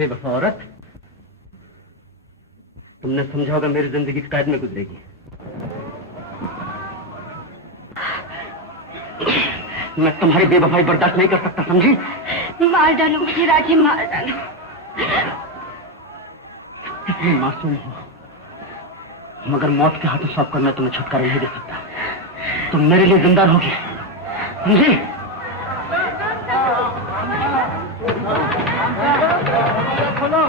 बेवफा औरत, तुमने समझा होगा मेरी जिंदगी कैद में गुजरेगी। मैं तुम्हारी बेवफाई बर्दाश्त नहीं कर सकता, समझी? मार डालो मुझे राजी, मार डालो। कितनी मासूम हो, मगर मौत के हाथों सौंप कर मैं तुम्हें छुटकारा नहीं दे सकता। तुम मेरे लिए जिंदा रहोगी, समझी? खोलो,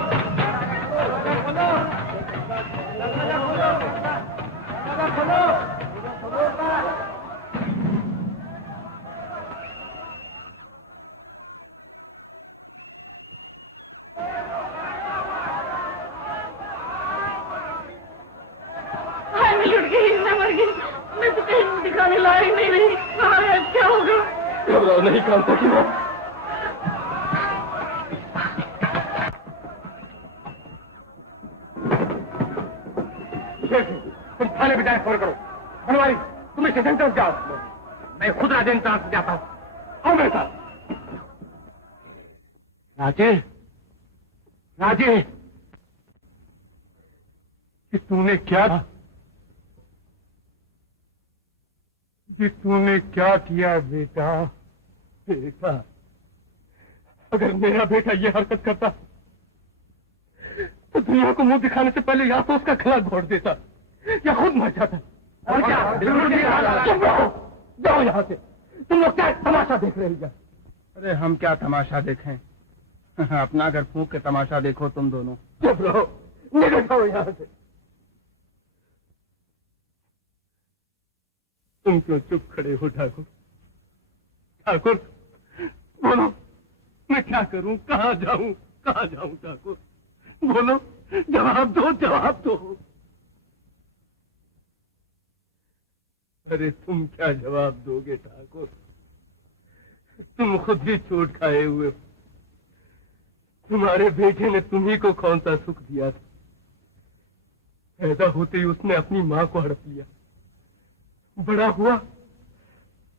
मैं तो कहीं दिखाने लायक नहीं रही। क्या होगा? घबराओ नहीं, काम था कि मैं तुम थाने में जाए फोन करो। बनवारी, तुम स्टेशन तक जाओ, मैं खुद राजेंद्र से जाता हूँ। आओ मेरे साथ। राजे, राजे, तूने क्या तूने क्या किया बेटा? बेटा, अगर मेरा बेटा ये हरकत करता तो दुनिया को मुंह दिखाने से पहले या तो उसका गला घोट देता या खुद मर जाता। और क्या? चुप रहो, जाओ यहाँ से। तुम लोग क्या तमाशा देख रहे हो? अरे हम क्या तमाशा देखें? अपना घर फूंक के तमाशा देखो तुम दोनों। चुप रहो, निकल जाओ यहाँ से। तुम क्यों चुप खड़े हो ठाकुर? ठाकुर, बोलो, मैं क्या करूं? कहाँ जाऊं? कहाँ जाऊं ठाकुर? बोलो, जवाब दो, जवाब दो। अरे तुम क्या जवाब दोगे ठाकुर? तुम खुद ही चोट खाए हुए हो। तुम्हारे बेटे ने तुम्ही को कौन सा सुख दिया था? पैदा होते ही उसने अपनी मां को हड़प लिया। बड़ा हुआ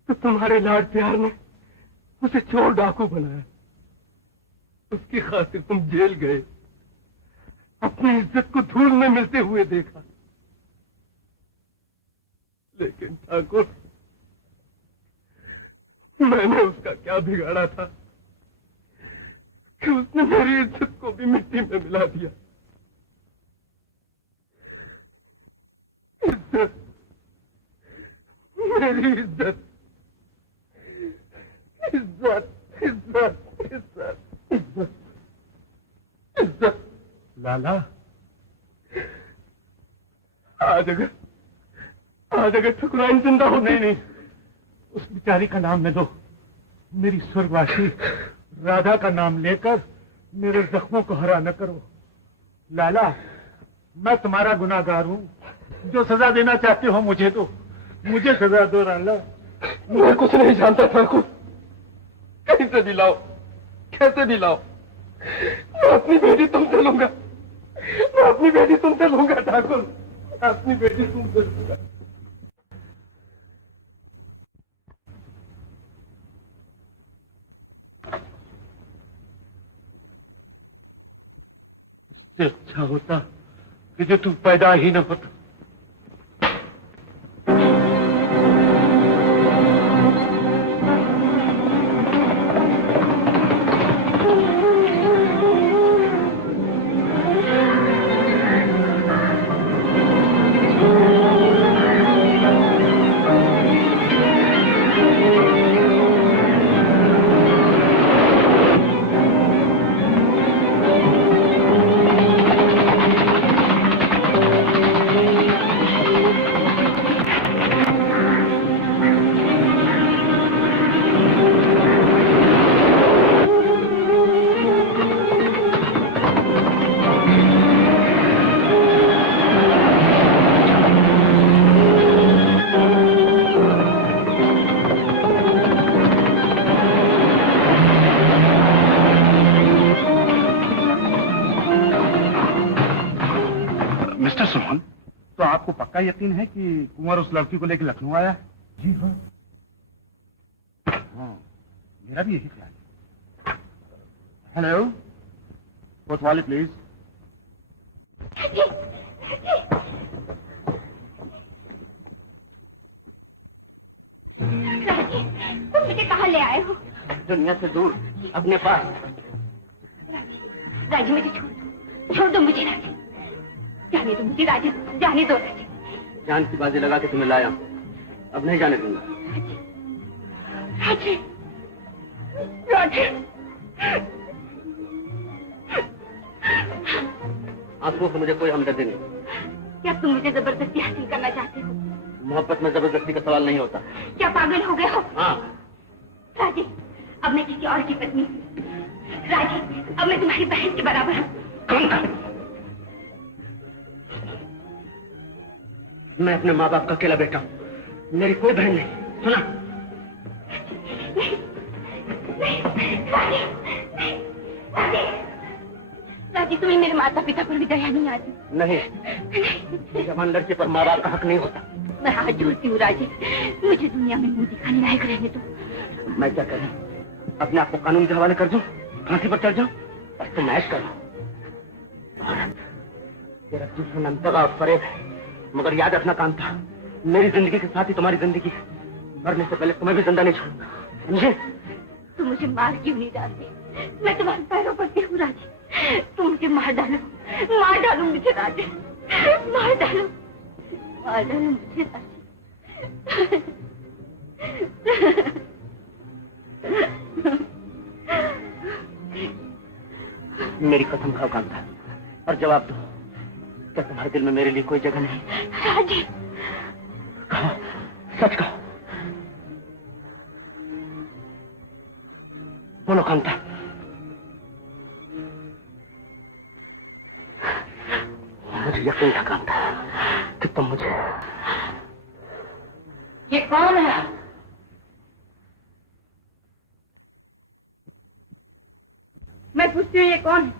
तो तुम्हारे लाड प्यार ने उसे चोर डाकू बनाया। उसकी खातिर तुम जेल गए, अपनी इज्जत को धूल में मिलते हुए देखा। लेकिन ठाकुर, मैंने उसका क्या बिगाड़ा था कि उसने मेरी इज्जत को भी मिट्टी में मिला दिया? इज्जत, मेरी इज्जत, इज्जत, इज्जत, इज्जत, इज्जत, इज्जत। लाला, आज अगर ठकुराइन जिंदा हो। नहीं, उस बेचारी का नाम न दो। मेरी स्वर्गवासी राधा का नाम लेकर मेरे जख्मों को हरा न करो। लाला, मैं तुम्हारा गुनाहगार हूँ। जो सजा देना चाहते हो मुझे दो, मुझे सजा दो लाला। मैं कुछ नहीं जानता ठाकुर, कहीं से भी लाओ, कैसे भी लाओ। मैं अपनी बेटी तुमसे लूंगा, मैं अपनी बेटी तुमसे लूंगा ठाकुर, मैं अपनी बेटी तुमसे लूंगा। अच्छा होता कि जो तुम पैदा ही न होता। तो आपको पक्का यकीन है कि कुंवर उस लड़की को लेकर लखनऊ आया है? जी हाँ। हाँ, मेरा भी यही ख्याल है। हेलो, कोतवाली प्लीज। तुम मुझे कहाँ ले आए हो? दुनिया से दूर, अपने पास। राजी मुझे छोड़ दो मुझे राजी। जाने दो मुझे राजी, जाने दो राजी। जान की बाजी लगा के तुम्हें लाया, अब नहीं जाने दूंगा। राजी, राजी। आंसुओं से मुझे कोई हमदर्दी नहीं। क्या तुम मुझे जबरदस्ती हासिल करना चाहते हो? मोहब्बत में जबरदस्ती का सवाल नहीं होता। क्या पागल हो गए हो? हाँ। राजी, अब मैं किसी और की पत्नी हूँ। राजी, अब मैं तुम्हारी बहन के बराबर हूँ। कौन था? मैं अपने माँ बाप का अकेला बेटा हूँ, मेरी कोई बहन नहीं। सुना? राजी, राजी, तुम्हें मेरे माता पिता पर भी दया नहीं आती? नहीं, जवान लड़के पर माँ बाप का हक नहीं होता। मैं हाथ जोड़ती हूँ राजी, मुझे दुनिया में मुंह दिखाने लायक रहने दो। मैं क्या करूँ? अपने आप को कानून के हवाले कर दूं, फांसी पर चढ़ जाऊं, बस तुम ऐश करो। तेरा दुश्मन अंतर और फरेब है, मगर याद रखना काम था, मेरी जिंदगी के साथ ही तुम्हारी जिंदगी है। मरने से पहले तुम्हें भी जिंदा नहीं छोड़ूंगा, समझे? तुम मुझे मार क्यों नहीं डालते? मैं तुम्हारे पैरों पर हूँ राजी, तुम मुझे मार डालो मुझे राजी, मार डालो मुझे राजी। मेरी कसम खाओ कांता, और जवाब दो, क्या तुम्हारे दिल में मेरे लिए कोई जगह नहीं? राजी, कहो, सच कहो। बोलो कांता। मुझे यकीन था कांता कि तुम मुझे। ये कौन है? मैं पूछती हूँ ये कौन है?